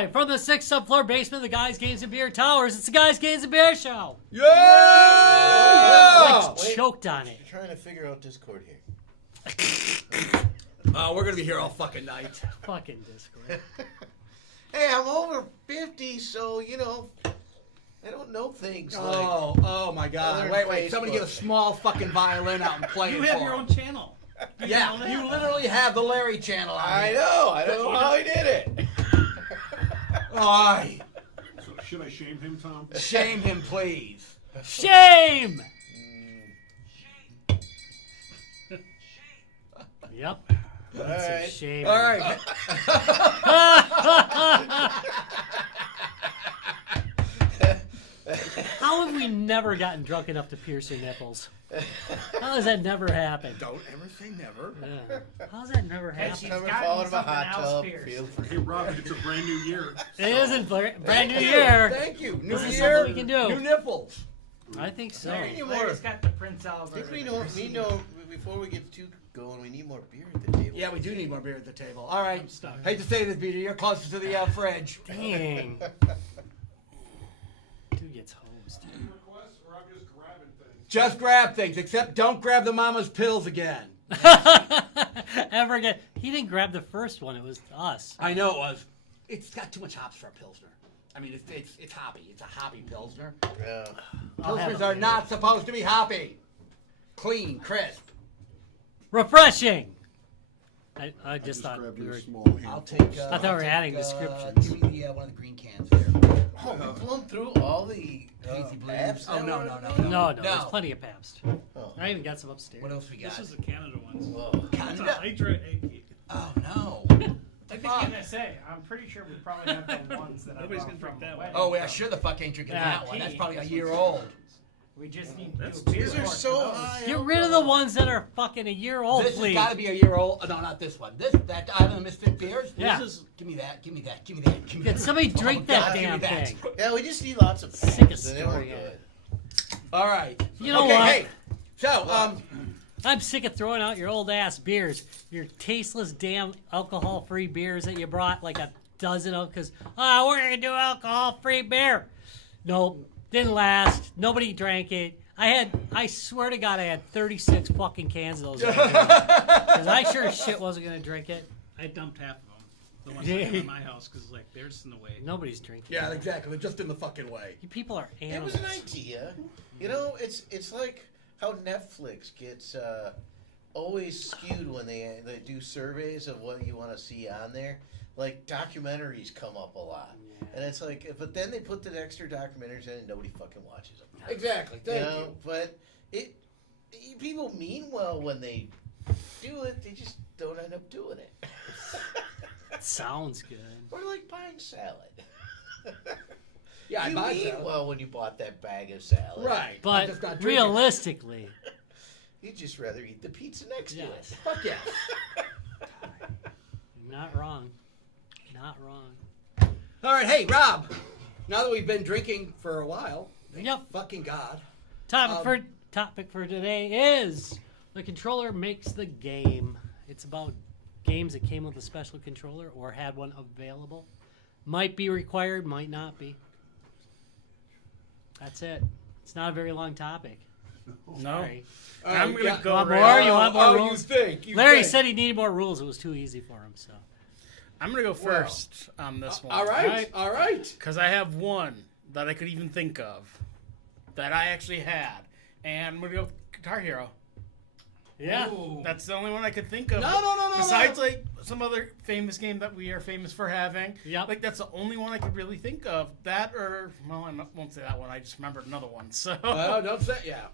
Live from the 6th subfloor basement of the Guys, Games, and Beer Towers, it's the Guys, Games, and Beer Show. Yeah! Like, choked on it. You're trying to figure out Discord here. We're going to be here all fucking night. Fucking Discord. Hey, I'm over 50, so, you know, I don't know things like... Oh my God. Other Wait. Somebody get a small fucking violin out and play it You for have your him. own channel. Yeah, you literally have the Larry channel on I here. know. I don't know how he did it. Aye. So should I shame him, Tom? Shame him, please. Shame! Yep. All That's a right. shame. All right. How have we never gotten drunk enough to pierce your nipples? How has that never happened? Don't ever say never. Yeah. How's that never Hey, happened? she's Never gotten fallen in a something hot else tub. pierced. Feel free. Hey, Rob, it's a brand new year. It isn't brand new Thank year. you. New This is year, something we can do. new nipples. I think so. Larry, you Larry's got the Prince I Albert. think we know, before we get too going, we need more beer at the table. Yeah, we do need more beer at the table. All right. I'm stuck. Hate to say this, Peter. You're closest to the fridge. Dang. Dude gets hosed. Requests, or I'm just grabbing things? Just grab things, except don't grab the mama's pills again. Ever again. He didn't grab the first one. It was us. I know it was. It's got too much hops for a Pilsner. I mean, it's hoppy. It's a hoppy Pilsner. Yeah. I'll have Pilsners a are beer. not supposed to be hoppy. Clean, crisp. Refreshing. I just thought grabbed we your were. small hand. I'll take. I thought we were adding descriptions. Give me the one of the green cans there. Oh, we blown through all the Hazy Blues. apps Oh that no, were- no. No, there's plenty of Pabst. Oh. I even got some upstairs. What else we got? This is the Canada ones. Whoa. It's a Canada. hydrate AP. Oh no. I think NSA. I'm pretty sure we probably have the ones that Nobody's I gonna brought drink from that the one. Oh, wedding. yeah, sure the fuck ain't drinking Yeah. that one. That's probably a year old. We just need to That's do a beer These are report so for those. high. Get rid of the ones that are fucking a year old, This has please. got to be a year old. No, not this one. That Island of Misfit beers. Yeah. This is, give me that. Give me that. Give me that. Give me Can that. somebody drink that God, give me damn that. thing? Yeah, we just need lots of Sick of packs, and then we're story. good. All right. You know okay, what? Hey. So, I'm sick of throwing out your old ass beers, your tasteless damn alcohol-free beers that you brought like a dozen of. Because we're gonna do alcohol-free beer. Nope, didn't last. Nobody drank it. I swear to God, I had 36 fucking cans of those. Because I sure as shit wasn't gonna drink it. I dumped half of them. The ones I have in my house because like they're just in the way. Nobody's drinking. yeah, exactly. They're just in the fucking way. You people are It animals. was an idea. You know, it's like how Netflix gets always skewed when they do surveys of what you want to see on there. Like documentaries come up a lot, and it's like, but then they put the extra documentaries in, and nobody fucking watches them. Exactly. Thank you. But people mean well when they do it. They just don't end up doing it. Sounds good. Or like buying salad. Yeah, I you buy mean salad. well when you bought that bag of salad. Right. I'm But just not drinking it. realistically, You'd just rather eat the pizza next to it. yes, Fuck yes. not wrong. Not wrong. All right. Hey, Rob. Now that we've been drinking for a while, thank Yep. fucking God. Topic for today is the controller makes the game. It's about games that came with a special controller or had one available. Might be required, might not be. That's it. It's not a very long topic. Sorry. I'm gonna yeah. go. Want right- more? You want more Oh, rules? you think? Larry said he needed more rules. It was too easy for him. So I'm gonna go first on this one. All right. All right. Because I have one that I could even think of that I actually had, and I'm gonna go with Guitar Hero. yeah, That's the only one I could think of. No. Besides, like some other famous game that we are famous for having. Yep. Like that's the only one I could really think of. That or well, I won't say that one. I just remembered another one. So. Oh, don't say yeah.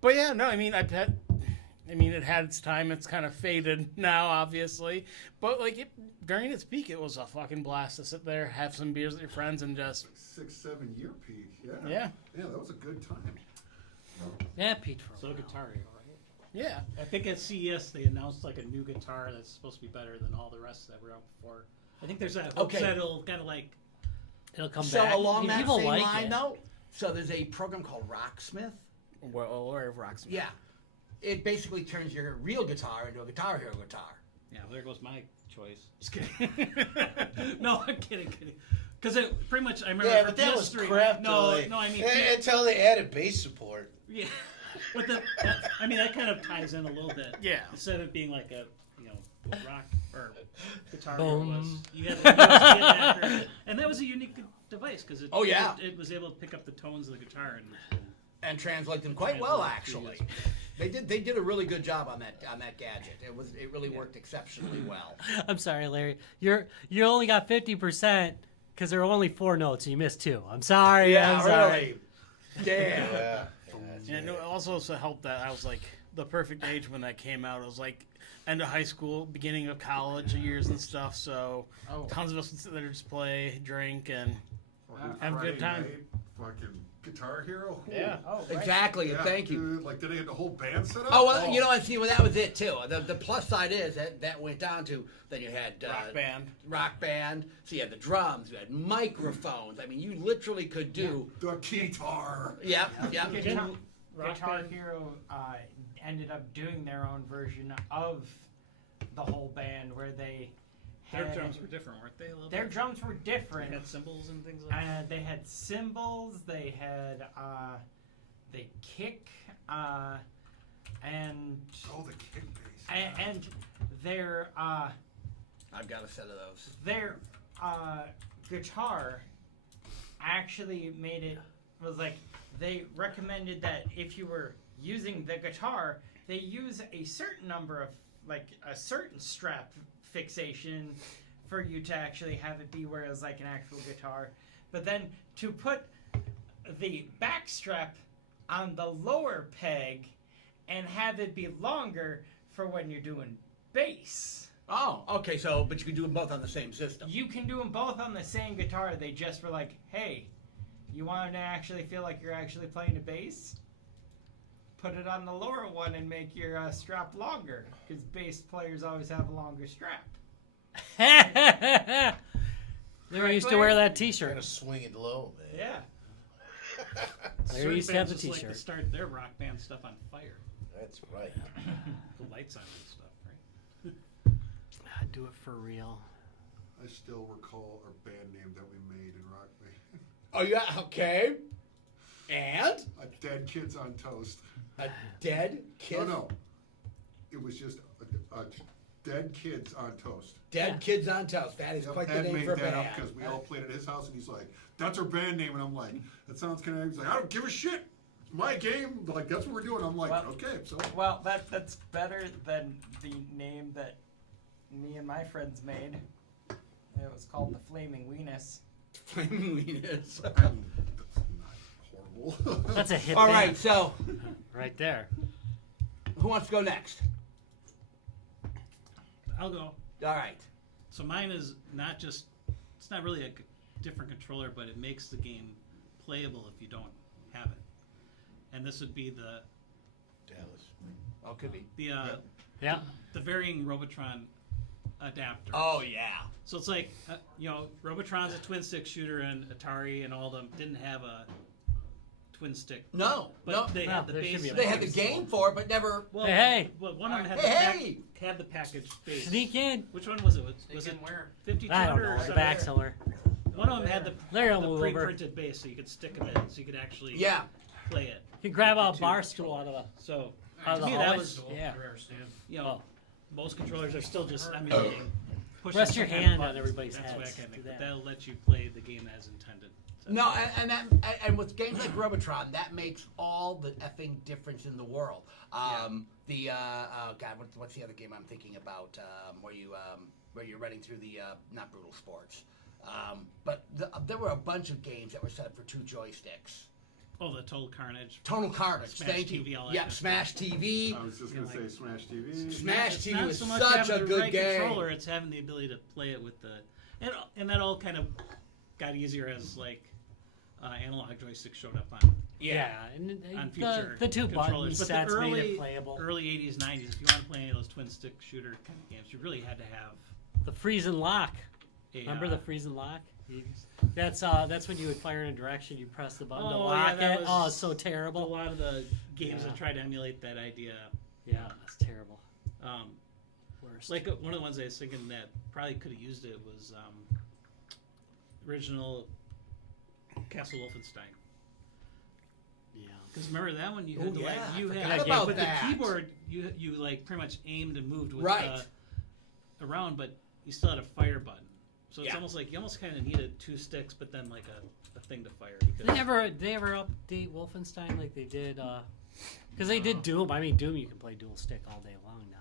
But yeah, no, I mean, it had its time. It's kind of faded now, obviously. But like during its peak, it was a fucking blast to sit there, have some beers with your friends, and just 6-7 year peak. Yeah. Yeah. Yeah, that was a good time. yeah, Pete. For a So while. Guitar Hero, right? yeah. I think at CES they announced like a new guitar that's supposed to be better than all the rest that were out before. I think there's that hope Okay. that it'll kind of like It'll come So back. along that People same like line, it. though, so there's a program called Rocksmith. Well, or Rocksmith. Yeah. It basically turns your real guitar into a Guitar Hero guitar. yeah. Well, there goes my choice. Just kidding. No, I'm kidding. Because it pretty much, I remember. Yeah, for but that was PS3 crap. No, till no, I mean, until they added bass support. yeah. But that kind of ties in a little bit. Yeah. Instead of being like a, rock or guitar Boom. was, you had the USB adapter, and that was a unique device because Oh, yeah. it was able to pick up the tones of the guitar and translate them quite well, actually. They did a really good job on that gadget. It really worked exceptionally well. I'm sorry, Larry. You only got 50% because there are only 4 notes and you missed 2. I'm sorry. I'm sorry. really. Damn. Yeah. And it also helped that I was like the perfect age when that came out. It was like end of high school, beginning of college years and stuff. So tons of us would sit there, just play, drink, and have a good time. Friday night, fucking Guitar Hero. Ooh. Yeah. Exactly. Yeah, Thank you. dude, like, did they get the whole band set up? Oh well, and see, well, that was it too. The plus side is that went down to then you had rock band. So you had the drums, you had microphones. I mean, you literally could do. The guitar. Yep. Guitar Hero ended up doing their own version of the whole band where they their had, drums were different, weren't they? A little their bit? drums were They different. had cymbals and things like that. They had cymbals, they had they kick, and Oh, the kick bass. and their I've got a set of those. their guitar actually was like they recommended that if you were using the guitar, they use a certain number of like a certain strap fixation for you to actually have it be where it was like an actual guitar. But then to put the back strap on the lower peg and have it be longer for when you're doing bass. Oh, okay. So, but you can do them both on the same system. You can do them both on the same guitar. They just were like, hey, you want to actually feel like you're actually playing a bass? Put it on the lower one and make your strap longer, because bass players always have a longer strap. Larry used to wear that Kind T-shirt. of swing it low, man. Yeah. Larry Certain used to have bands the just like T-shirt. to start their rock band stuff on fire. That's right. The lights on and stuff, right? Do it for real. I still recall our band name that we made in Rock Band. Oh yeah. Okay. And Dead Kids on Toast. a dead kid. No. It was just a Dead Kids on Toast. Dead Kids on Toast. That is quite the Ed name made for a that band. up because we all played at his house, and he's like, "That's our band name," and I'm like, "That sounds kind of." He's like, "I don't give a shit. It's my game. Like that's what we're doing." I'm like, Well- "Okay." So Well, that's better than the name that me and my friends made. It was called the Flaming Weenus. Flaming Weenus. that's not horrible. That's a hit. All band right. So, right there. who wants to go next? I'll go. All right. So mine is not just, it's not really a different controller, but it makes the game playable if you don't have it. And this would be the Dallas. Oh, could be. Yeah. the varying Robotron adapter. Oh yeah. So it's like, Robotron's a twin stick shooter, and Atari and all of them didn't have a twin stick. No. But no. they No, had the there should base. be a They had the game for it, but never. Well, Hey. Well, one of them had Hey. had the package base. Sneak in. Which one was it? Was it where? 5200 I don't or know. The something? back somewhere. One of them had Larry will the move over. pre-printed base, so you could stick them in, so you could actually Yeah. play it. You can grab a 52 bar stool out of a. So Out of to the me, that hallways? was Yeah. most controllers are still just emulating. pushing Rest your some kind of hand on buttons. everybody's That's what I heads. kind of Do think. But that. that'll let you play the game as intended. So- No, and with games like Robotron, that makes all the effing difference in the world. What's the other game I'm thinking about? Where you're running through the not Brutal Sports, but there were a bunch of games that were set up for 2 joysticks. Oh, the Total Carnage. Total Carnage, Smash thank TV, you. all that Yeah, kind of Smash TV. I was just gonna say Smash TV. Smash It's TV not was so much such having a the good right game. controller, it's having the ability to play it with the, and that all kind of got easier as like analog joysticks showed up on Yeah. And on future the 2 button controllers. But sets the made early, it playable. early 80s, 90s, if you want to play any of those twin stick shooter kind of games, you really had to have The freeze and lock. a. Remember the freeze and lock? That's when you would fire in a direction, you press the button to Oh, lock yeah, that it. was- Oh, it's so a terrible. lot of the games Yeah. that tried to emulate that idea. Yeah, that's terrible. Worst. Like one of the ones I was thinking that probably could have used it was original Castle Wolfenstein. Yeah. Because remember that one? You had Oh, to, yeah, like, I you forgot had about with that. the keyboard. You like pretty much aimed and moved with Right. around, but you still had a fire button. So it's Yeah. almost like you almost kind of needed 2 sticks, but then like a thing to fire. Did they ever update Wolfenstein like they did? Because they did Doom. I mean, Doom you can play dual stick all day long now.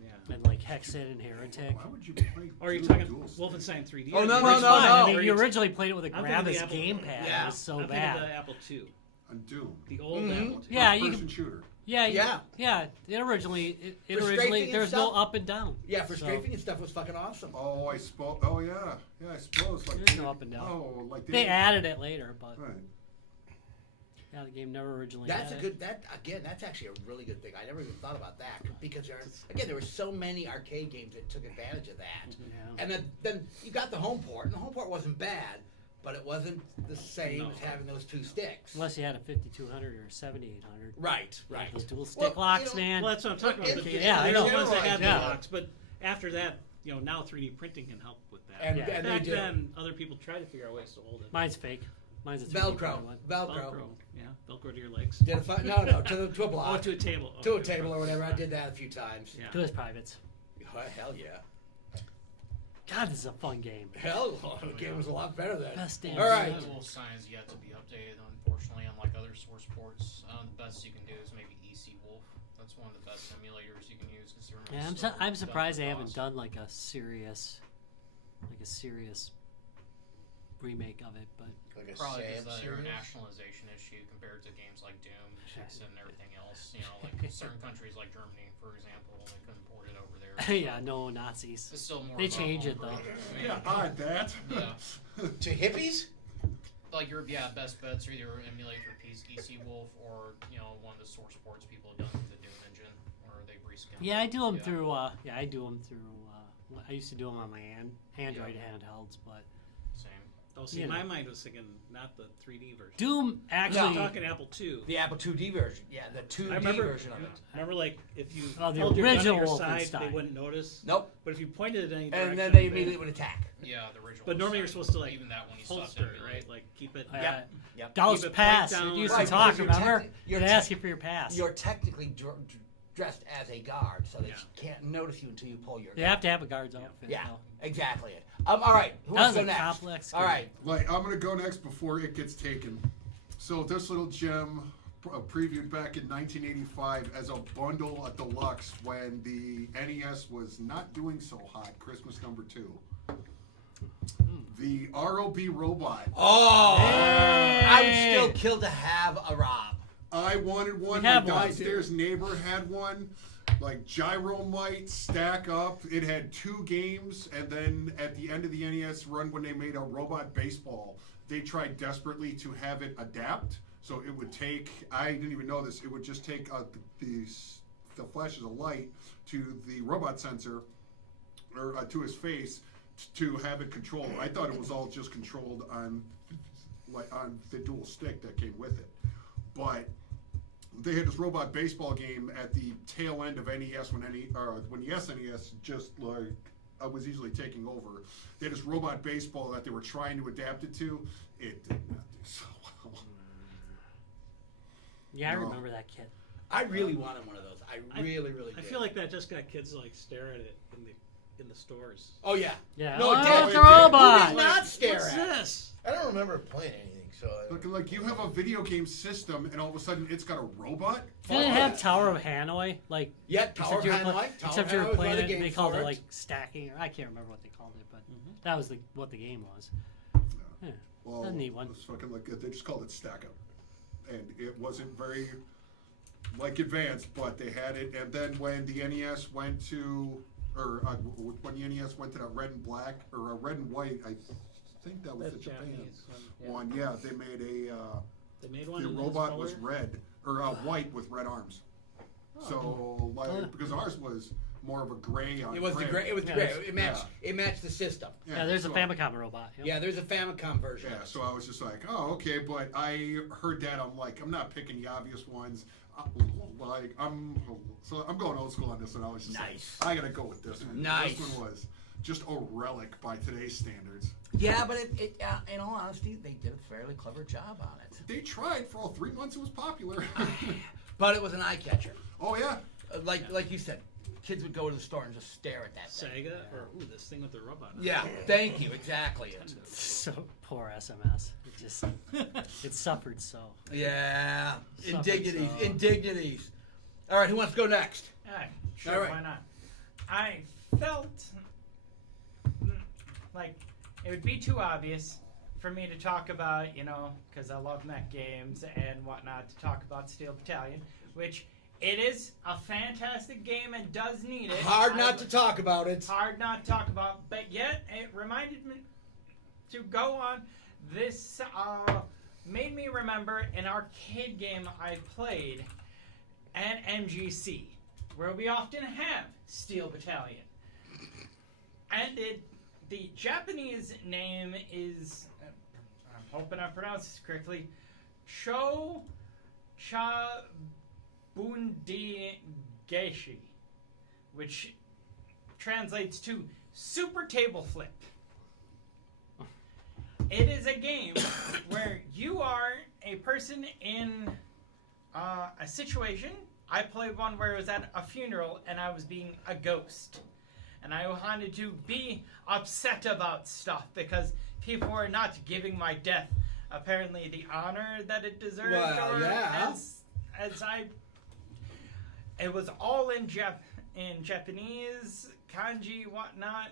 Yeah. And like Hexen and Heretic. Why would you play? Or are you Doom talking dual stick? Wolfenstein 3D? Oh, no, Which no, is no, fine. no. I mean, you originally played it with a I'm thinking the Gravis Apple- gamepad. Yeah. It was so I'm thinking bad. the Apple II, On Doom. the old Mhm. Apple II. Yeah, you First-person can- shooter. Yeah, Yeah. It originally, For originally strafing and there's no stuff? up and down. Yeah, for So- strafing and stuff was fucking awesome. Oh, I suppose. Oh, yeah. Yeah, I suppose. Like There's no up and down. Oh, like They added it later, but Right. yeah, the game never originally. That's had a it. good. That's actually a really good thing. I never even thought about that because there were so many arcade games that took advantage of that. Yeah. And then you got the home port, and the home port wasn't bad, but it wasn't the same No. as having those 2 sticks. Unless you had a 5200 or 7800. Right, right. Those dual stick Well, locks, you know, man. Well, that's what I'm talking about. Yeah, I They're know. the ones that had the Yeah. locks, but after that, now 3D printing can help with that. And- Yeah. and they Back do. then, other people tried to figure out ways to hold it. Mine's fake. Mine's a 3D printed one. Velcro. Yeah, Velcro to your legs. Did no, to a Oh, block, to a table. to a Okay. table or whatever. I did that a few times. Yeah. To his privates. Oh, hell yeah. God, this is a fun game. Hell, the game was a lot better then. Best damn All right. Wolfenstein's yet to be updated, unfortunately, unlike other source ports. The best you can do is maybe EC Wolf. That's one of the best simulators you can use. Considering Yeah, it's so I'm surprised they done haven't cost. done like a serious remake of it. But Like a Probably Sam because the series? internationalization issue compared to games like Doom, Hexen, and everything else. Like certain countries like Germany, for example, they couldn't port it over there. yeah, no Nazis. It's still more. They of a change it, homebrew. though. I mean, Yeah, odd that. Yeah. To hippies? Like your best bets are either emulate your piece EC Wolf or one of the source ports people have done with the Doom engine, or they reskin. Yeah, I do them Yeah. through. I do them through. I used to do them on my Android handhelds, but Same. Oh, see, You my know. mind was thinking not the 3D version. Doom I'm actually. talking Apple II. The Apple IID version. Yeah, the 2D I remember, version of it. remember, like, if you Oh, the held your gun original at your side, Wolfenstein. they wouldn't notice. Nope. But if you pointed it in any direction, And then they immediately would attack. Yeah, the original. But normally you're was supposed to, like, even that one you stopped holster, emulating. right? Like, keep it. Yep. Yep. Gauss Keep it pass. point down. It used Right, to talk. because you're Remember? techni- you're They'd te- ask you for your pass. You're technically dressed as a guard, so they Yeah. can't notice you until you pull your You gun. have to have a guard's outfit. Yeah, though. exactly. All right. Who That wants was to a go next? complex All game. right. Like, I'm gonna go next before it gets taken. So this little gem previewed back in 1985 as a bundle at Deluxe when the NES was not doing so hot. Christmas #2. The ROB robot. Oh, Hey! I would still kill to have a Rob. I wanted one. We My have one. downstairs neighbor had one. Like Gyromite, Stack Up. It had 2 games, and then at the end of the NES run, when they made a robot baseball, they tried desperately to have it adapt. So it would take. I didn't even know this. It would just take the flashes of light to the robot sensor, or to his face, to have it controlled. I thought it was all just controlled on the dual stick that came with it, but they had this robot baseball game at the tail end of NES when the SNES just like I was easily taking over. They had this robot baseball that they were trying to adapt it to. It did not do so well. Yeah, I No. remember that kit. I really wanted one of those. I really did. I feel like that just got kids to, like, stare at it in the stores. Oh yeah. Yeah. No, oh, it did. it's It a did. robot. Who did not stare What's at it? this? I don't remember playing anything, so. Like you have a video game system, and all of a sudden it's got a robot. Didn't it have Tower of Hanoi? Like, Yeah, Tower of except you were Hanoi. pla- Tower except of you were Hanoi was one playing of the it, they games called for it like stacking, or I can't remember what they called it, but that was what the game was. Yeah. Well, That's a neat one. It's fucking like they just called it Stack Up, and it wasn't very like advanced, but they had it. And then when the NES went to, when the NES went to that red and black or red and white, I think that was That's the Japan Japanese one. Yeah, they made They made one. the in this robot was color? red or white with red arms. So like because ours was more of a gray on It was the gray. gray. It was the Yeah, gray. it's- It matched. It matched the system. Yeah, there's a so- Famicom robot. Yep. Yeah, there's a Famicom version. Yeah, of it. so I was just like, oh, okay, but I heard that. I'm like, I'm not picking the obvious ones. I'm going old school on this one. I was just Nice. like, I gotta go with this one. Nice. This one was just a relic by today's standards. Yeah, but in all honesty, they did a fairly clever job on it. They tried for all 3 months. It was popular. But it was an eye catcher. Oh yeah. Like you said, kids would go to the store and just stare at that thing. Sega or this thing with the robot. Yeah, thank you. Exactly. So poor SMS. It just it suffered so. Yeah, Suffered so. indignities. All right, who wants to go next? Sure, All right. why not? I felt like it would be too obvious for me to talk about, because I love mech games and whatnot, to talk about Steel Battalion, which it is a fantastic game and does need it. Hard not to talk about it. Hard not to talk about, but yet it reminded me to go on. This made me remember an arcade game I played at MGC, where we often have Steel Battalion. And the Japanese name is, I'm hoping I pronounced this correctly, Cho Cha Bundi Geishi, which translates to Super Table Flip. It is a game where you are a person in a situation. I played one where it was at a funeral and I was being a ghost. And I wanted to be upset about stuff because people were not giving my death apparently the honor that it deserved. Well, yeah. It was all in Japanese, kanji, whatnot.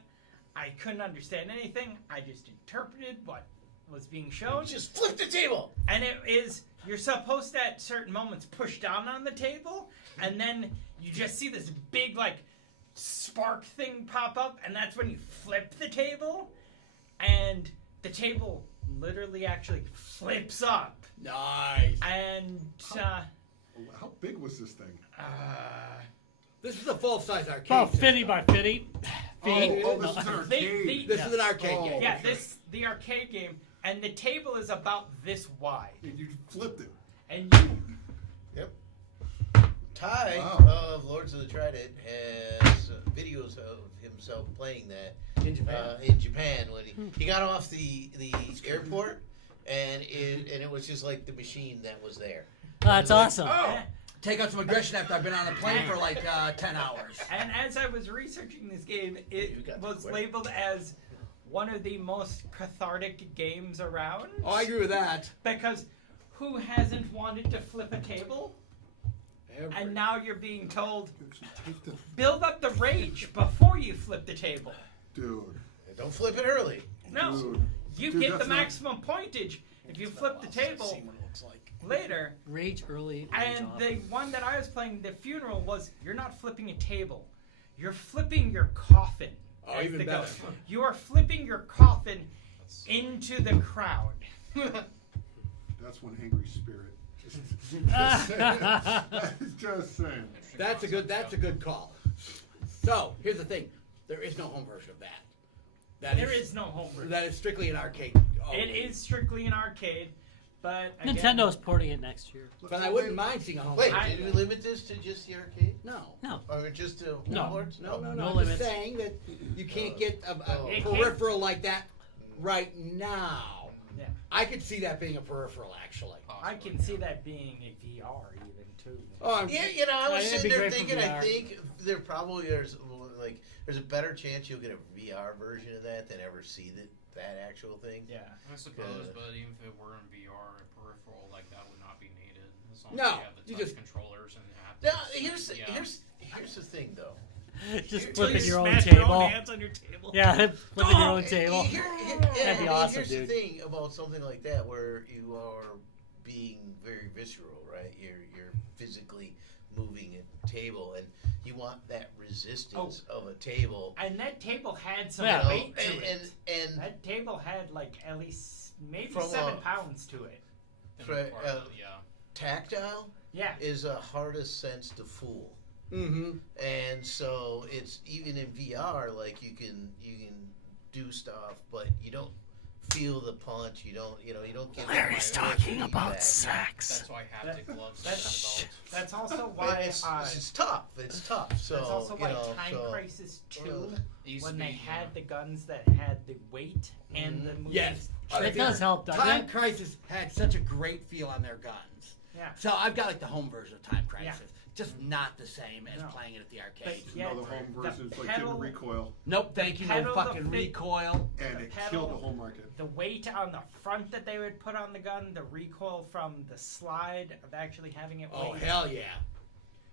I couldn't understand anything. I just interpreted what was being shown. Just flip the table. And it is, you're supposed to at certain moments push down on the table, and then you just see this big, spark thing pop up, and that's when you flip the table, and the table literally actually flips up. Nice. And, How big was this thing? This is a full-size arcade. About 50 system. by 50 feet. Oh, this is an arcade. This is an arcade Oh. game. yeah, the arcade game, and the table is about this wide. And you flipped it. And you... Ty Wow. of Lords of the Trident has videos of himself playing that In Japan. when he got off the airport, and it was just like the machine that was there. That's awesome. Take out some aggression after I've been on a plane for 10 hours. And as I was researching this game, You it got was the labeled as one of the most cathartic games around. Oh, I agree with that. Because who hasn't wanted to flip a table? And now you're being told, build up the rage before you flip the table. Dude. Don't flip it early. No, Dude. you Dude, get the that's not- maximum pointage if you flip the table later. Rage early. Rage And often. the one that I was playing, the funeral, was you're not flipping a table. You're flipping your coffin. Oh, as even the better. ghost. You are flipping your coffin into the crowd. That's one angry spirit. Just saying. That's a good call. So here's the thing: there is no home version of that. There is no home version. That is strictly an arcade. It is strictly an arcade, but again, Nintendo's porting it next year. But I wouldn't mind seeing a home Wait, version. did we limit this to just the arcade? No. No. Or just to No. Warlords? No. No I'm just limits. saying that you can't get a It peripheral like that right now. Yeah. I could see that being a peripheral, actually. I can see that being a VR even too. Oh, Yeah, I was it'd sitting be there great for thinking, I VR. think there probably is there's a better chance you'll get a VR version of that than ever see that actual thing. Yeah. I suppose, but even if it were in VR, a peripheral like that would not be needed. As long No, as you have the you touch just- controllers and Now, haptics. here's the thing though. Just Till flipping you your own Smash your table. own hands on your table. Yeah, flipping your own Here- table. That'd be awesome, here's dude. the thing about something like that where you are being very visceral, right? You're physically moving a table, and you want that resistance of a table. And that table had some Yeah. weight to and, it. and That table had at least maybe From 7 a- pounds to it. Yeah. tactile Yeah. is a hardest sense to fool. Mm-hmm. And so it's even in VR, like you can do stuff, but you don't feel the punch. You don't get. Larry's that talking about feedback. sex. That's why haptic gloves are That's developed. that's also And why it's tough. It's tough. So that's also why Time so, Crisis 2, It used when to they be, had the guns that had the weight and the movies. Yes. It does help, doesn't Time it? Crisis had such a great feel on their guns. Yeah. So I've got like the home version of Time Crisis. Yeah. Just not the same as No. playing it at the arcade. But yeah, No, the home version is like pedal- getting recoil, Nope, thank you, no Pedal the fucking fit- recoil. and The it pedal- killed the whole market. The weight on the front that they would put on the gun, the recoil from the slide of actually having it Oh, weight. hell yeah.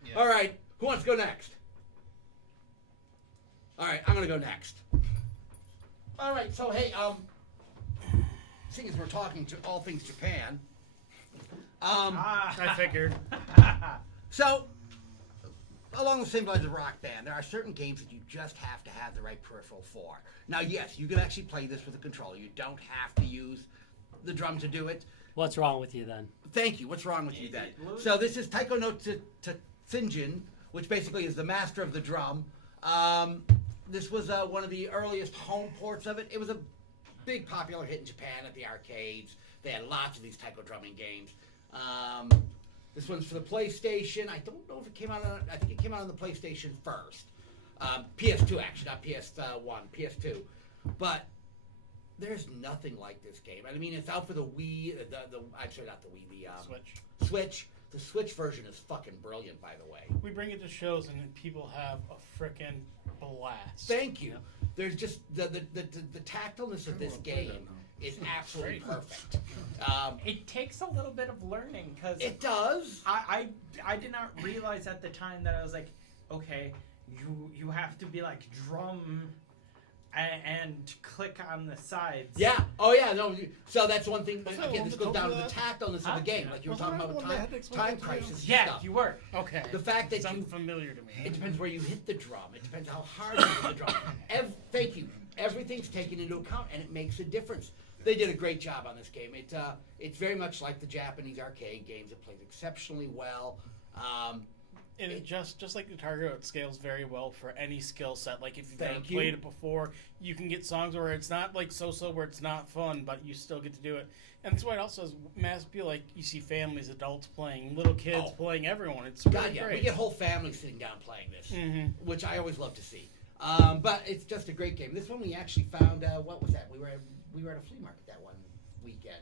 Yeah. All right, who wants to go next? All right, I'm going to go next. All right, so hey, seeing as we're talking to all things Japan, I figured. so along the same lines of Rock Band, there are certain games that you just have to have the right peripheral for. Now, yes, you can actually play this with a controller. You don't have to use the drum to do it. What's wrong with you then? Thank you. What's wrong with you then? So this is Taiko no Tsinjin, which basically is the master of the drum. This was one of the earliest home ports of it. It was a big popular hit in Japan at the arcades. They had lots of these taiko drumming games. This one's for the PlayStation. I don't know if it came out on. I think it came out on the PlayStation first. PS2 actually, not PS1, PS2. But there's nothing like this game. I mean, it's out for the Wii. Actually, not the Wii. The Switch. Switch. The Switch version is fucking brilliant, by the way. We bring it to shows and people have a frickin' blast. Thank you. There's just the tactileness of this wanna play game that now. is absolutely Great. perfect. It takes a little bit of learning because It does. I did not realize at the time that I was like, okay, you have to be like drum and click on the sides. Yeah. Oh, yeah. No. So that's one thing. Wasn't that Again, one this that goes down to told the you tactileness Huh? of the game, like you were Wasn't talking that about one that had to with explain time that to you? crisis. and Yeah, stuff. you were. Okay. The fact that Sounds you. familiar to me. It depends where you hit the drum. It depends how hard you hit the drum. Thank you. Everything's taken into account, and it makes a difference. They did a great job on this game. It's very much like the Japanese arcade games. It plays exceptionally well. And it just like the Target, it scales very well for any skill set. Like if you've never Thank you. played it before, you can get songs where it's not like so where it's not fun, but you still get to do it. And that's why it also has mass appeal. Like you see families, adults playing, little kids Oh. playing, everyone. It's really God, yeah, great. we get whole families sitting down playing this, Mhm. which I always love to see. But it's just a great game. This one we actually found. What was that? We were at a flea market that one weekend.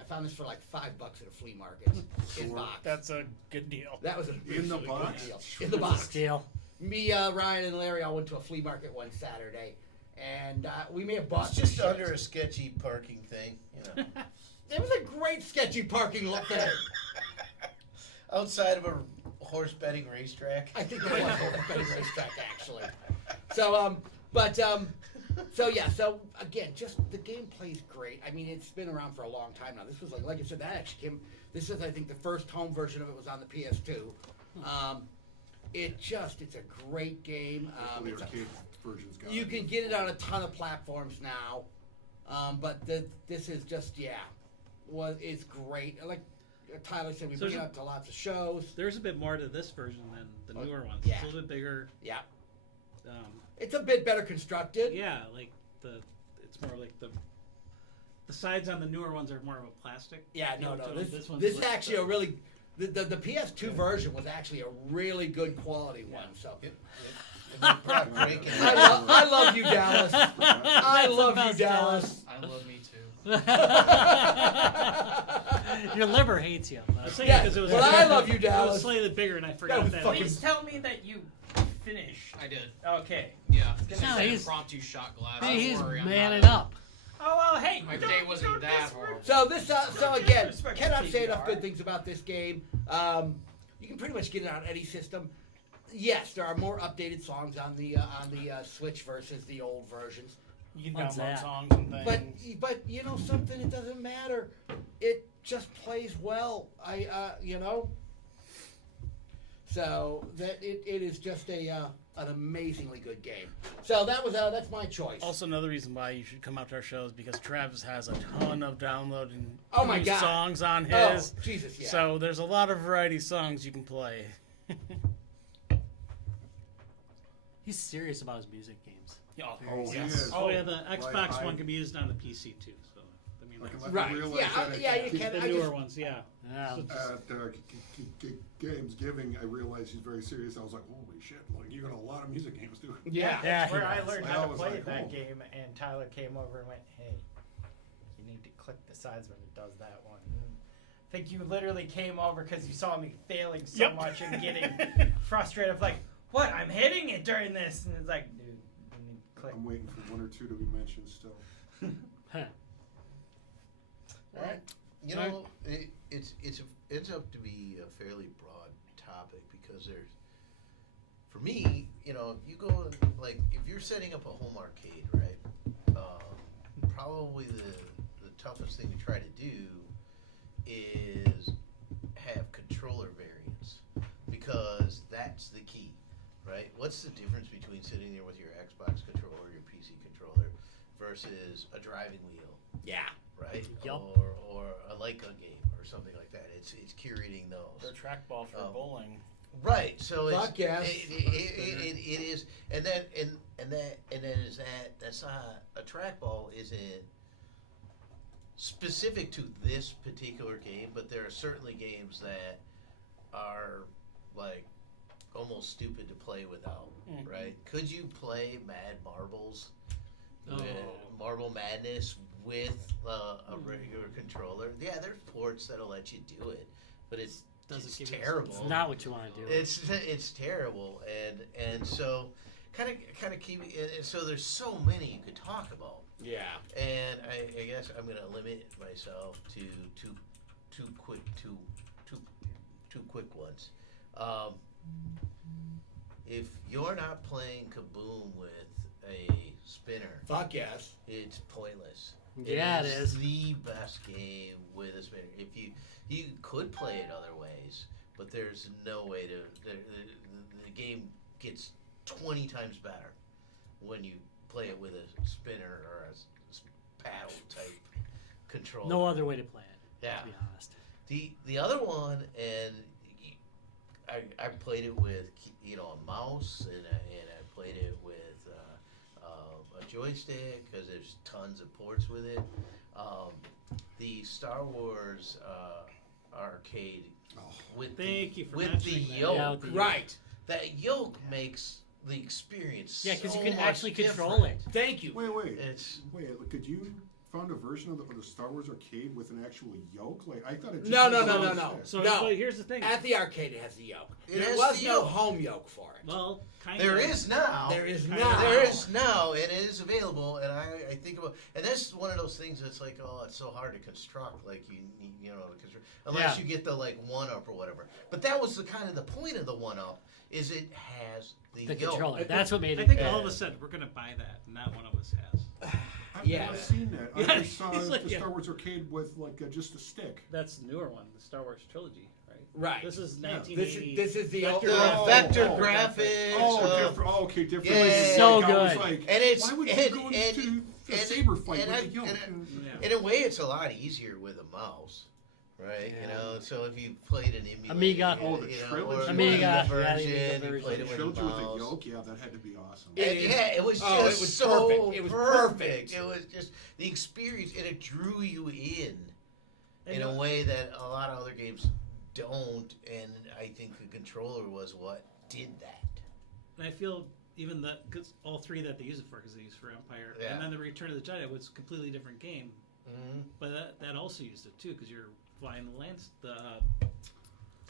I found this for like $5 at a flea market in box. That's a good deal. That was a In the really good box? deal. In the box. Steal. Me, Ryan, and Larry all went to a flea market one Saturday, and we may have bought. It's just some under shit. a sketchy parking thing, you know. It was a great sketchy parking lot there. Outside of a horse betting racetrack. I think that was a betting racetrack actually. So yeah. So again, just the game plays great. I mean, it's been around for a long time now. This was like I said, that actually came. This is I think the first home version of it was on the PS2. It's a great game. Hopefully It's a- arcade version's got you it. can get it on a ton of platforms now, but this is just it's great. Like Tyler said, we So bring it is it- out to lots of shows. There's a bit more to this version than the newer ones. yeah. It's a little bit bigger. Yeah, Um, it's a bit better constructed. yeah, like it's more like the sides on the newer ones are more of a plastic. Yeah, feel no. to them. This one's is like actually a really the PS2 version was actually a really good quality one. So Yep. If you brought Drake in I love you, Dallas. I That's the love you, best, Dallas. I love me too. Your liver hates you. I was saying Yeah, because it was. but I love you, It Dallas. was slightly bigger, and I That forgot was that. fucking- Please tell me that you finished. I did. Okay. Yeah. No, It's an he's- impromptu shot glass. Hey, he's Don't worry, I'm manning not up. Oh well, hey. My don't- day wasn't don't that disrespect- horrible. So this, so again, Disrespect cannot say PPR. enough good things about this game. You can pretty much get it on any system. Yes, there are more updated songs on the Switch versus the old versions. You can What's download that? songs and things. But you know something, it doesn't matter. It just plays well. So that it is just an amazingly good game. So that's my choice. Also, another reason why you should come out to our shows because Travis has a ton of downloaded Oh my new God. songs on Oh, his. Jesus, yeah. So there's a lot of variety of songs you can play. He's serious about his music games. Oh, he yes. is. Oh yeah, the Xbox I- One can be used on the PC too. So I mean, Like, that's I Right. realize that Yeah, at- you can. the I newer just, ones. Yeah. Yeah. Games Giving, I realized he's very serious. I was like, holy shit! Like, you got a lot of music games, dude. yeah. Yeah, That's where he I does. learned I how to was play like, that oh. game, and Tyler came over and went, "Hey, you need to click the sides when it does that one." I think you literally came over because you saw me failing so Yep. much and getting frustrated. Of like, what? I'm hitting it during this, and it's like, dude, you need to click. I'm waiting for one or two to be mentioned still. Huh. All right. You know, it ends up to be a fairly broad topic because there's, for me, you know, if you go like if you're setting up a home arcade, right? Probably the toughest thing to try to do is have controller variants because that's the key, right? What's the difference between sitting there with your Xbox controller, your PC controller, versus a driving wheel? Yeah. Right? Yup. Or a Leica game or something like that. It's curating those. Or trackball for bowling. Right. So it's Fuck yes. it is, and then is that's not a trackball isn't specific to this particular game, but there are certainly games that are like almost stupid to play without. Mhm. Right? Could you play Mad Marbles? Oh. Marble Madness with a regular controller. Yeah, there's ports that'll let you do it, but it's Doesn't give you- terrible. It's not what you want to do. It's terrible, and so kind of keep. And so there's so many you could talk about, Yeah. and I guess I'm gonna limit myself to two quick ones. If you're not playing Kaboom with a spinner, Fuck yes. it's pointless. Yeah, it is. The best game with a spinner. If you could play it other ways, but there's no way to. The game gets 20 times better when you play it with a spinner or a paddle type controller. No other way to play it. Yeah. To be honest. The other one, and I played it with a mouse, and I played it with a joystick because there's tons of ports with it. The Star Wars arcade with Thank you for with the mentioning that. yoke, Yeah, with the yoke. Right. that yoke makes the experience. Yeah, because so you can much actually control different. it. Thank you. Wait. It's Could you found a version of the Star Wars arcade with an actual yoke? Like, I thought it just No. So No. but here's the thing. At the arcade, it has the yoke. It There has was the no yoke. home yoke for it. Well, kind there of. is now. There is Kind now. of. There is now, and it is available. And I think about, and that's one of those things that's like, oh, it's so hard to construct. Like you know, unless Yeah. you get the like 1-up or whatever. But that was the kind of the point of the 1-up is it has the The yoke. controller. That's what made I it. think all of us said we're gonna buy that, and not one of us has. I've Yeah. never seen that. I Yeah, just saw he's like, the yeah. Star Wars arcade with like just a stick. That's the newer one, the Star Wars trilogy, right? Right. This is Yeah. 1980. This is the old. The Oh, vector oh, graphics. Okay, different. Yeah, Like, so I was good. like, And it's why would you and, go and, into a and- saber fight and with I- a yoke? Yeah. in a way, it's a lot easier with a mouse, right? Yeah. You know, so if you played an emulator, Amiga. Oh, the you know, trilogy. or Amiga, the yeah, the version, Amiga you version. played it with a Trilogy with a mouse. yoke, yeah, that had to be awesome. Yeah, it was just Oh, it was so perfect. It was perfect. It was just the experience, and it drew you in And a way that a lot of other games don't. And I think the controller was what did that. And I feel even that because all three that they use it for, because they use it for Empire, Yeah. and then the Return of the Jedi was a completely different game, Mm-hmm. but that also used it too, because you're flying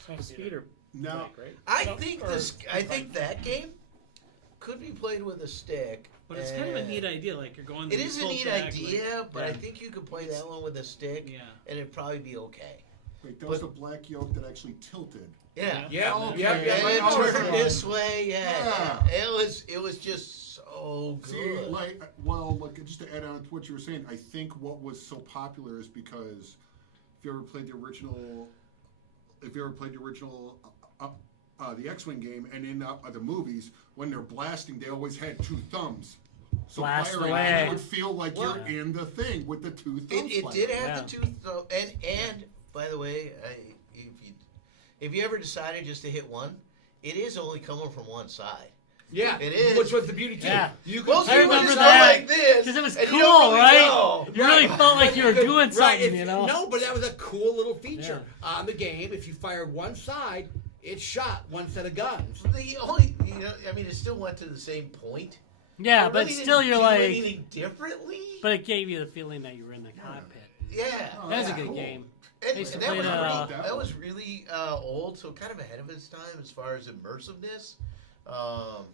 the speeder Now, bike, right? I No, think or- this. I think that game could be played with a stick. But it's kind of a and- neat idea. Like you're going. It is a full neat back, idea, but I yeah. think you could play that one with a stick, Yeah. and it'd probably be okay. wait, that was the black yoke that actually tilted. Yeah. Yeah. Okay. Yeah. And Yeah. then Oh, turn yeah. this way, yeah. Yeah. It was just so See, good. like just to add on to what you were saying, I think what was so popular is because if you ever played the original, the X-Wing game, and in the movies, when they're blasting, they always had two thumbs. So Blast firing, away. and it would feel like Well, you're in the thing with the two thumbs. It did firing. have Yeah. the tooth though, and by the way, if you ever decided just to hit one, it is only coming from one side. Yeah, It is. which was the beauty too. Yeah. You could Most I people remember just that. go like this, Because it was and cool, you don't really right? know. You really felt like you were doing Right, something, you know? No, but that was a cool little feature on the game. If you fired one side, it shot one set of guns. The only, I mean, it still went to the same point. Yeah, It but really still didn't you're do like... anything differently. But it gave you the feeling that you were in the cockpit. Yeah, That was a yeah. good cool. game. And, I used to that, play was that, really, that was really old, so kind of ahead of its time as far as immersiveness.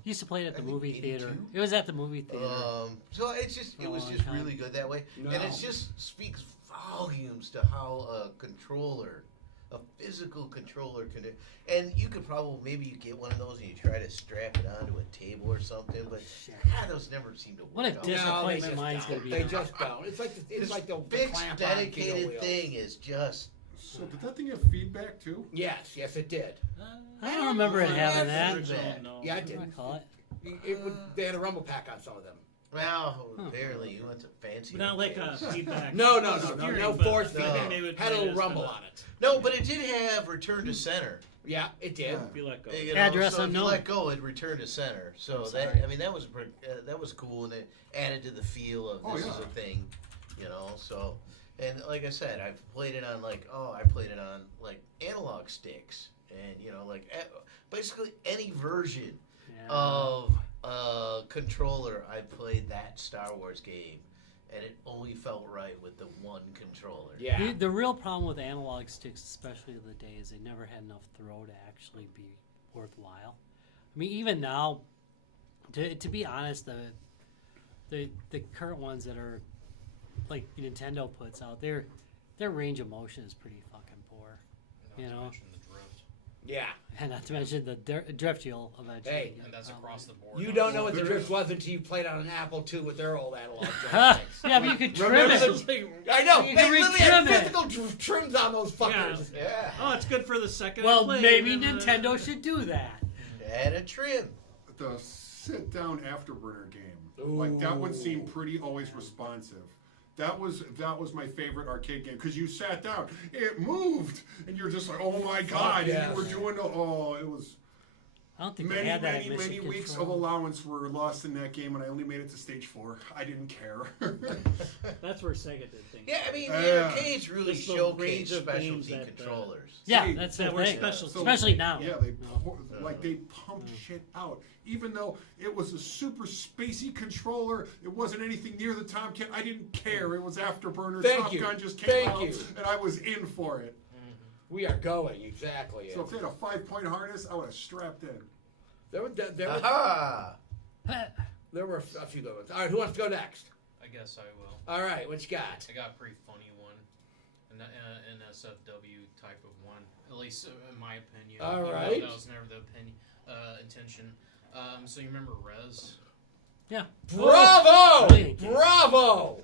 Used to play it at the I think movie 82? theater. It was at the movie theater. So it was long just time. really good that way, No. and it just speaks volumes to how a physical controller can do. And you could probably maybe you get one of those and you try to strap it onto a table or something, but those never seem to work. What a out. disappointment they just mine's don't. gonna be They now. just don't. It's like This the fixed, clamp on dedicated wheel. thing is just. So did that thing have feedback too? Yes, it did. I don't remember it having that. Original, no. Yeah, it What do did. I call it? They had a rumble pack on some of them. Well, apparently you went to fancy. But not like arcades. feedback. No steering, but force I think feedback. they would Had a play little this rumble stuff. on it. No, but it did have return to center. Yeah, it did. If you let go. Address so if unknown. you let go, it returned to center. So Sorry. that was cool, and it added to the feel of this is a thing, So, and like I said, I've played it on analog sticks, and basically any version Yeah. of a controller. I played that Star Wars game, and it only felt right with the one controller. Yeah. The real problem with analog sticks, especially of the day, is they never had enough throw to actually be worthwhile. I mean, even now, to be honest, the current ones that are like Nintendo puts out, their range of motion is pretty fucking poor. Not You to know? mention the drift. Yeah. And not to mention the drift you'll eventually Hey, get And that's probably. across the board. You not don't just know what the the drift was until you played on an Apple II with their old analog Huh, joysticks. yeah, but you could trim Remember it. the- I know. You They can literally had retrim it. physical trims on those fuckers. Yeah, Oh, it's good for the second. I Well, play, maybe and then, Nintendo should do that. add a trim. The sit down afterburner game, like that one seemed pretty always responsive. That was my favorite arcade game because you sat down, it moved, and you're just like, oh my god! yes. And you were doing it was I don't think they many had that at many Mission many weeks of Control. allowance were lost in that game, and I only made it to stage 4. I didn't care. That's where Sega did things. Yeah, I mean, Yeah. the arcades really Just the showcase range of games specialty that, controllers. Yeah, See, that's that the were thing. special. So- Especially now. Yeah, they pumped shit out. Even though it was a super spacey controller, it wasn't anything near the Tomcat. I didn't care. It was Afterburner. Thank Top you. Gun just came Thank out, you. and I was in for it. We are going, exactly. So if they had a 5-point harness, I would have strapped in. There were Aha! a few good ones. All right, who wants to go next? I guess I will. All right, what you got? I got a pretty funny one. An SFW type of one. At least in my opinion. All Even though right. That was never the intention. So you remember Rez? Yeah. Bravo! Brilliant game. Bravo!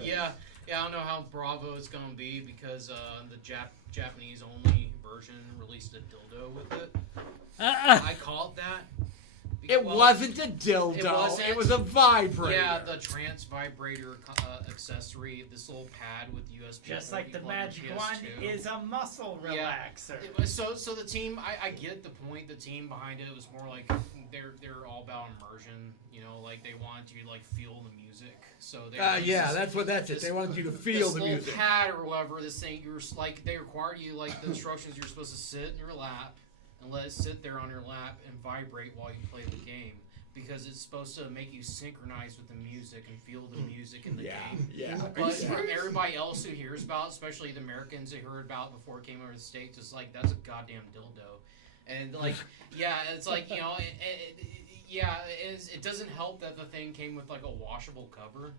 Yeah, I don't know how Bravo it's gonna be because the Japanese only version released a dildo with it. I call it that. It Well, wasn't a dildo. It wasn't. It was a vibrator. Yeah, the trance vibrator accessory, this little pad with USB. Just like the plug in magic PS2. wand is a muscle Yeah. relaxer. It was- So the team, I get the point. The team behind it was more like they're all about immersion. Like they want you to like feel the music. So they yeah, that's it. this- They wanted you to feel this the little music. pad or whatever. This thing, they require you like the instructions. You're supposed to sit in your lap and let it sit there on your lap and vibrate while you play the game. Because it's supposed to make you synchronize with the music and feel the music in the game. Yeah. But for everybody else who hears about it, especially the Americans who heard about it before it came over to the States, it's like, that's a goddamn dildo. And, like, yeah, it's like, it doesn't help that the thing came with, like, a washable cover.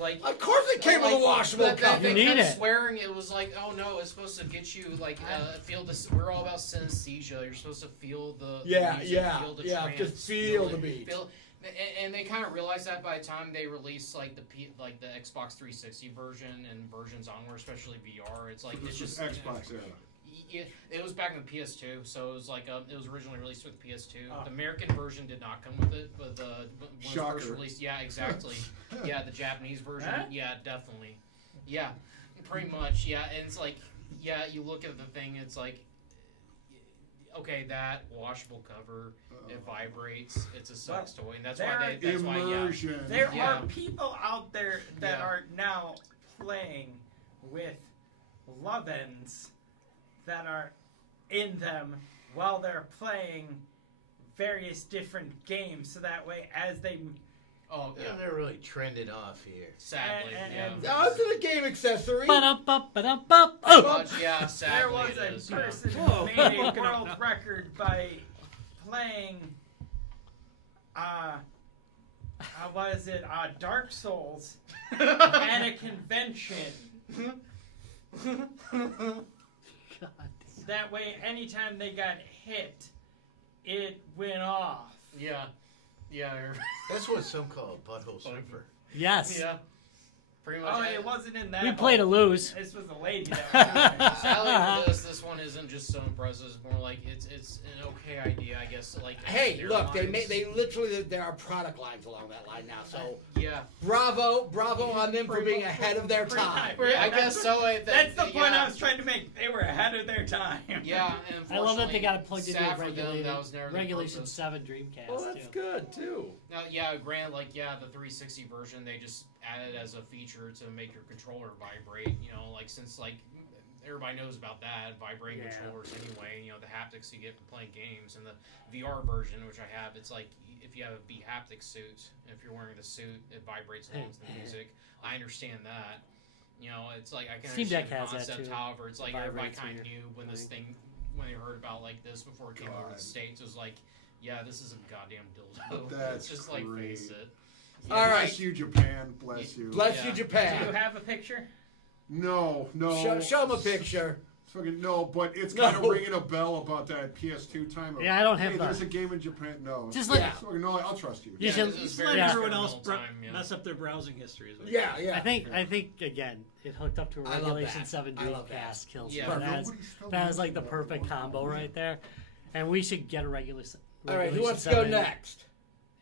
Like, Of course it came with a washable cover. They You need kept it. swearing it was like, oh no, it's supposed to get you like feel this. We're all about synesthesia. You're supposed to feel the music, feel the trance, just feel the it, beat. and they kind of realized that by the time they released like the Xbox 360 version and versions onward, especially VR, it's like This it's was just Xbox era. it was back in the PS2, so it was like it was originally released with the PS2. Oh. The American version did not come with it, but when it was first Shocker. released, yeah, exactly. Yeah, the Japanese version, Huh? yeah, definitely, yeah, pretty much, yeah. And it's like, yeah, you look at the thing, it's like, okay, that washable cover, it vibrates. It's a sex toy, and that's there why they. That's why, yeah. Immersion. There Yeah. are people out there that Yeah. are now playing with love-ins that are in them while they're playing various different games, so that way as they Oh yeah. They're really trending off here. Sadly, and- yeah. Oh, it's a game accessory. Ba-dum-bum, oh! Much, yeah, sadly there was it a is. person Whoa. who made a world record by playing was it Dark Souls at a convention. That way anytime they got hit, it went off. Yeah. Yeah. That's what some call a butthole surfer. Yes. Yeah. Pretty much. Oh, it wasn't in that We hole. played a lose. This was a lady that was Sadly for this one isn't just so impressive. It's more like it's an okay idea, I guess. Like Hey, their look, lines. they literally there are product lines along that line now. So Yeah. bravo on them for being ahead of their time. Yeah, I guess so. That's the point yeah. I was trying to make. They were ahead of their time. Yeah, and I love that they got it plugged into sad a for them, regulated, that was never their Regulation purpose. 7 Dreamcast. Well, that's too. good too. Now, yeah, granted, like, yeah, the 360 version, they just added as a feature to make your controller vibrate, you know, like, since, like, everybody knows about that, vibrating Yeah. controllers anyway, you know, the haptics you get from playing games, and the VR version, which I have, it's like, if you have a B-haptic suit, if you're wearing the suit, it vibrates along to the music. I understand that. You know, it's like, I can Steam understand Deck the has that, concept, too. however, it's like, everybody Vibrates kind when of you're knew when this playing. thing, when they heard about, like, this before it came over to God. the States, it was like, yeah, this is a goddamn dildo. That's Let's just, like, face great. it. All right. Bless you, Japan. Bless you. Bless Yeah. you, Do you Japan. have a picture? No. Show them a picture. Fucking no, but it's No. kind of ringing a bell about that PS2 time. Of, Yeah, I don't have hey, that. there's a game in Japan. No. Just like- Yeah. Fucking no, I'll trust you. You Yeah, should- this is Just very let Yeah. everyone else experimental time, yeah. mess up their browsing history. Is what Yeah, yeah. I think again, it hooked up to a I love Regulation that. 7 I love that. Dreamcast kills. Yeah. Yeah, But that's nobody's still that is like the using perfect that. combo right there, and we should get a Regulation. All right, who Regulation wants to go 7 next?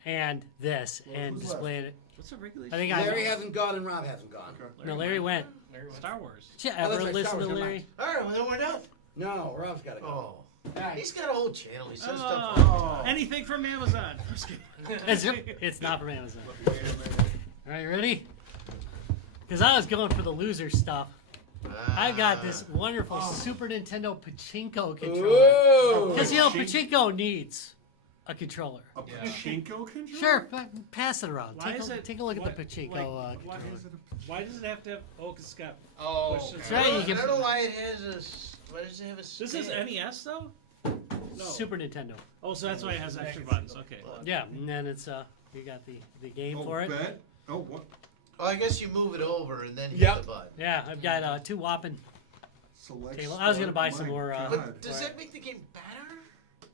And this Well, and who's display it. What's a regulation? I think Larry hasn't gone and Rob hasn't gone. Okay. No, Larry went. Star Wars. Did you Oh, that's ever right, listen Star to Wars, never Larry? All right, well, then we're done. No, Rob's got to go. Oh. All right. He's got a whole channel. He says stuff. Oh, anything from Amazon. I'm just kidding. It's not from Amazon. Wait a minute. All right, ready? Because I was going for the loser stuff. I got this wonderful Super Nintendo pachinko controller. Ooh. Because you know, pachinko needs a controller. A Yeah. pachinko controller? Sure, pass it around. Why Take is a, it- take a look why- at the pachinko. like, why controller. Is it a Why does it have to have? Oh, it's got. Oh, That's okay. right, you I can- don't know why it has a. Why does it have a? This is stand? NES though. No. Super Nintendo. Oh, so that's why it has extra buttons. Okay. Yeah, and then it's you got the game Oh, for it. bet? Oh, what? Oh, I guess you move it over and then hit Yep. the button. Yeah, I've got 2 whopping. Select Table. I was gonna start. buy some My more, God. But does that make the game better?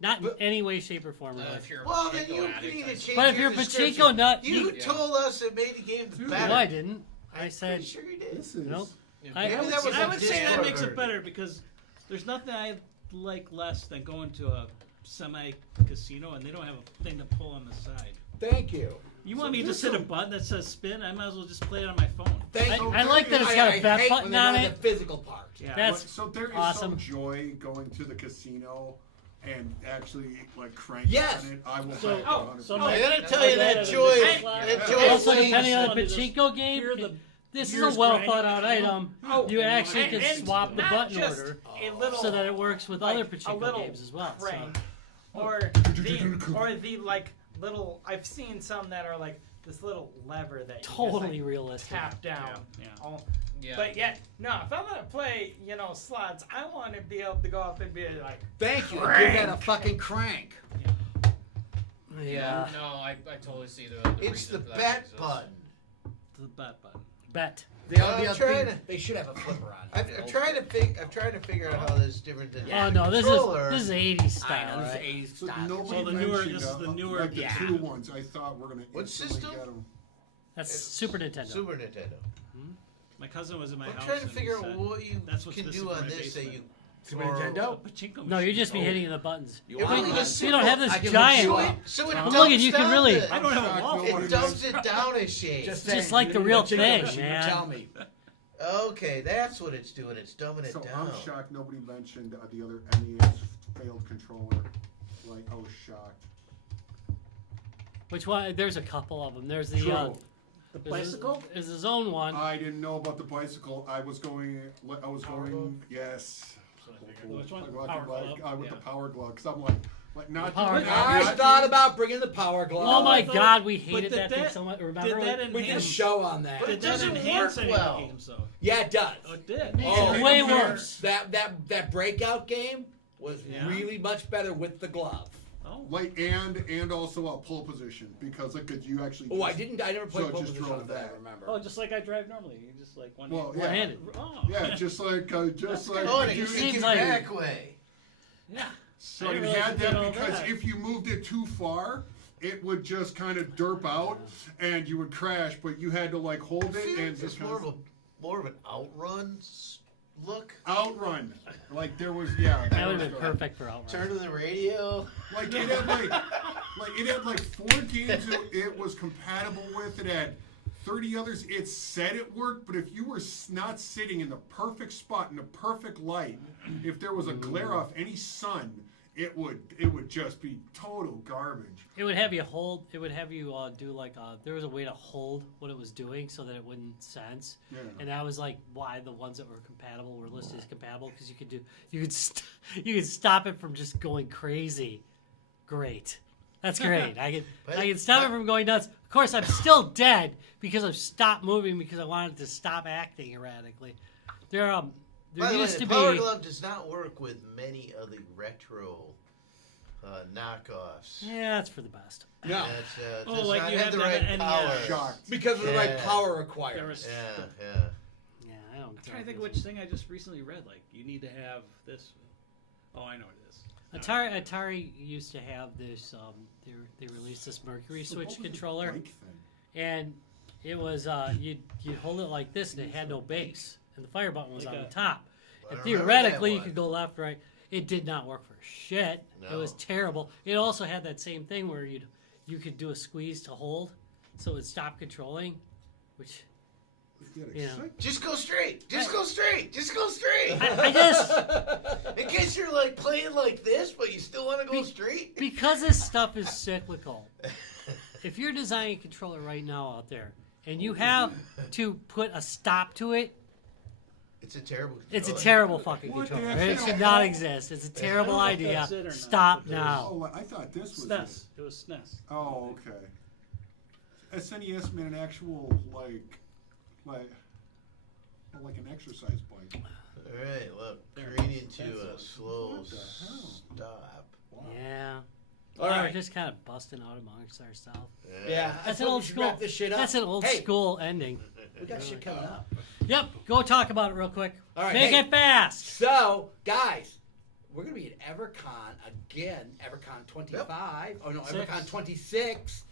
Not in But- any way, shape, or form. Really. If you're a Well, then pachinko you addict, need to I- change But if your you're a description. pachinko nut, You Yeah. told us it made the game better. no, I didn't. I I'm said pretty sure you did. This is. nope. Yeah. I- Maybe that was I a would say that Discord makes it version. better because there's nothing I like less than going to a semi casino and they don't have a thing to pull on the side. Thank you. You want me to just hit a button that says spin? I might as well just play it on my phone. Thank you. I like that it's got a bet hate button when they on don't it. have the physical part. Yeah. That's So there is awesome. some joy going to the casino and actually like cranking Yes. on it. I will So- buy it oh, 100%. so I my- gotta tell you that That's joy. right. That Yeah. joy. Also, plays- depending on the Just pachinko game, hear the this is gears a well grinding. thought out item. Oh, You actually can and swap the not button just order a little, so that it works with like, other a pachinko little games as well. So. crank, or the like little. I've seen some that are like this little lever that you Totally just, like, realistic. tap down. Yeah. Oh, Yeah. But yet, no. If I'm gonna play, slots, I want to be able to go up and be like, Thank you. Give that a fucking crank. Yeah. No, I totally see the It's the reason for that bet exists. button. The bet button. Bet. They ought to be I'm a trying thing- to- They should have a flipper on. I'm trying to figure out how this is different than Oh no, this controller. is 80s I style, know, this is right? 80s So style. nobody So the newer- mentioned, this is the newer- like the Yeah. two ones. I thought we're gonna What instantly system? get them. That's Super Nintendo. Super Nintendo. My cousin was in my I'm house. trying to and he figure out said, what you That's what's can missing do from on my this that basement. you. Super or- Nintendo? A pachinko No, you'd machine. just be hitting the buttons. You If we want can one? just You don't have this I can giant. look you up. So it I'm dumps looking, you can down really- the- I don't have a Shocked wall. nobody It dumps mentioned- it down a shade. Just Just saying, like the you real pachinko thing, machine, you man. Tell me. Okay, that's what it's doing. It's dumbing it So down. I'm shocked nobody mentioned the other NES failed controller. Like, I was shocked. Which one? There's a couple of them. There's the True. The bicycle? Is his own one. I didn't know about the bicycle. I was going. Yes. Which one? With Power glove? the power glove. Because I'm like not. Power doing glove. that, I not thought doing- about bringing the power glove. Oh my Although- God, we but hated did that thing that- so much. Did Remember? that We did a enhance? show on that. But Did it that doesn't enhance work any of well. the games though? Yeah, it does. Oh, it did. Oh, Way it compared- worse. That breakout game was Yeah. really much better with the glove. Oh. Like and also a pull position because like could you actually? Oh, I just- never played So it pole just position drove on that. I that. remember. Oh, just like I drive normally. You just like one. Well, yeah. One-handed. Oh. Yeah, just like Oh, and it you- can seems kick like- back way. Yeah. So I it didn't realize had it did all that because that. if you moved it too far, it would just kind of derp out and you would crash. But you had to like hold I it feel and like just it's more of an outrun look. outrun. Like there was That would have been perfect for Outrun. Turn to the radio. Like it had like 4 games it was compatible with. It had 30 others. It said it worked, but if you were not sitting in the perfect spot in the perfect light, if there was a glare off any sun, it would just be total garbage. It would have you hold. It would have you do like there was a way to hold what it was doing so that it wouldn't sense. Yeah. And that was like why the ones that were compatible were listed as compatible because you could stop it from just going crazy. Great, that's great. I can stop it from going nuts. Of course, I'm still dead because I've stopped moving because I wanted to stop acting erratically. There By the way, used the to Power be. Glove does not work with many of the retro knockoffs. Yeah, that's for the best. No, It Oh, does like not you have have the to right have an power. NES. Shocked. because of the right Yeah. power There requirement. was. Yeah. Yeah, I don't. I'm trying to think of which thing I just recently read. Like, you need to have this. Oh, I know what it is. Atari used to have this. They released this Mercury So what Switch was the controller, bike thing? and it was you'd hold it like this, and it had no base, and the fire button was Like on a- the top. I And remember theoretically, that you one. could go left, right. It did not work for shit. It was No. terrible. It also had that same thing where you could do a squeeze to hold, so it would stop controlling, which Yeah, Yeah. exciting. Just go straight. Just go straight. Just go straight. I just In case you're like playing like this, but you still want to go Be- straight. because this stuff is cyclical. If you're designing a controller right now out there, and you have to put a stop to it, It's a terrible. it's a controller. terrible fucking What the controller. heck? It should not exist. It's a terrible I don't know if idea. that's it or not, Stop but there's- now. Oh, I thought this was SNES. It was SNES. Oh, okay. SNES made an actual like an exercise bike. All right, look, There. creating to a That's slow what the hell? stop. Yeah. All We're right. just kind of busting out amongst ourselves. Yeah, That's I an thought old we should school. Wrap this shit up. That's an old Hey, school ending. We got shit coming up. Yep. Go talk about it real quick. All right, Make hey. it fast. So, guys, we're gonna be at EverCon again. EverCon 25. Oh no, Six. EverCon 26.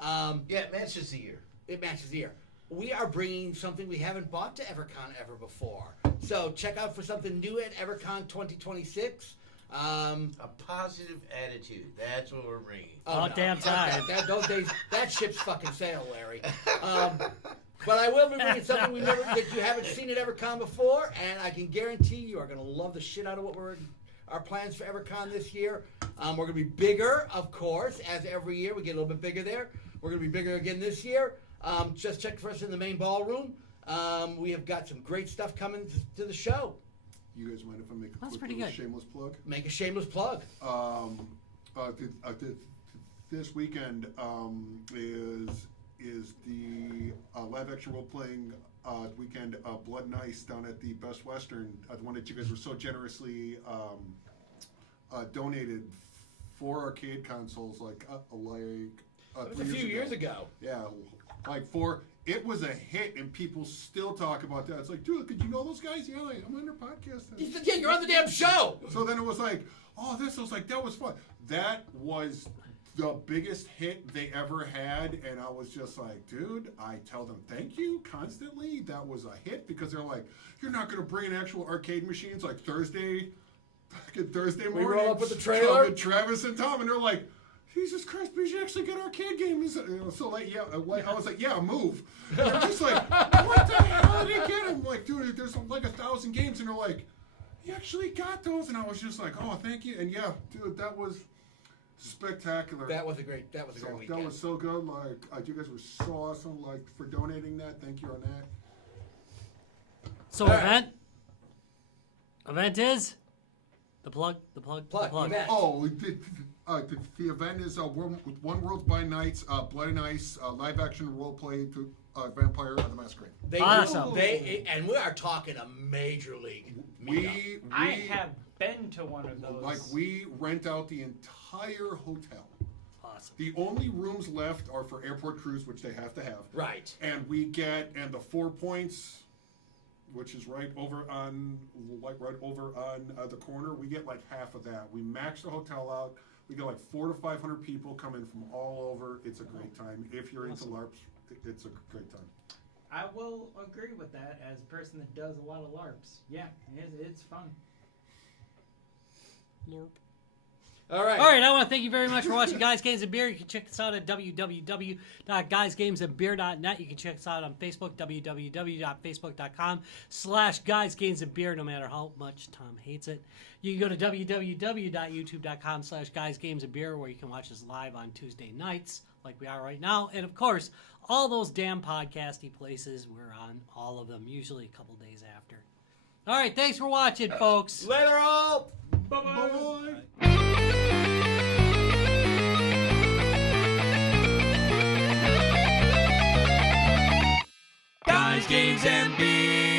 Yeah, it matches the year. It matches the year. We are bringing something we haven't bought to EverCon ever before. So check out for something new at EverCon 2026. A positive attitude. That's what we're bringing. About damn time. Those days, that ship's fucking sailed, Larry. But I will be bringing something that you haven't seen at EverCon before, and I can guarantee you are going to love the shit out of what our plans for EverCon this year. We're going to be bigger, of course, as every year we get a little bit bigger there. We're going to be bigger again this year. Just check for us in the main ballroom. We have got some great stuff coming to the show. You guys mind if I make a That's quick pretty little good. shameless plug? Make a shameless plug. This weekend is the live action role playing weekend Blood and Ice down at the Best Western, the one that you guys were so generously donated for arcade consoles like That was 3 a few years ago. Yeah, it was a hit, and people still talk about that. It's like, dude, could you know those guys? Yeah, like, I'm on their podcast. He said, yeah, you're on the damn show. So then it was like, oh, this was like, that was fun. That was the biggest hit they ever had, and I was just like, dude, I tell them thank you constantly. That was a hit because they're like, you're not going to bring in actual arcade machines like Thursday morning. roll up with the trailer? With Travis and Tom, and they're like, Jesus Christ, we should actually get arcade games. So like, yeah, I was like, yeah, move. They're just like, what the hell did they get? I'm like, dude, there's like 1,000 games, and they're like, you actually got those, and I was just like, oh, thank you. And yeah, dude, that was spectacular. That was a great weekend. That was so good. Like, you guys were so awesome. Like, for donating that. Thank you on that. So All right. event is the plug. Event. Oh, the event is One World by Nights, Blood and Ice, live action role play to Vampire the Masquerade. Awesome. And we are talking a major league. meetup. I have been to one of those. Like, we rent out the entire hotel. Awesome. The only rooms left are for airport crews, which they have to have. Right. And the 4 Points, which is right over on the corner, we get like half of that. We max the hotel out. We get like 400 to 500 people coming from all over. It's a great time. If you're into LARPs, it's a great time. I will agree with that as a person that does a lot of LARPs. Yeah, it's fun. Lorp. All right. All right, I want to thank you very much for watching Guys, Games, and Beer. You can check us out at www.guysgamesandbeer.net. You can check us out on Facebook, www.facebook.com/guysgamesandbeer, no matter how much Tom hates it. You can go to www.youtube.com/guysgamesandbeer, where you can watch us live on Tuesday nights, like we are right now. And, of course, all those damn podcasty places, we're on all of them, usually a couple days after. All right, thanks for watching, folks. Later all. Bye-bye. Guys, Games, and Beer.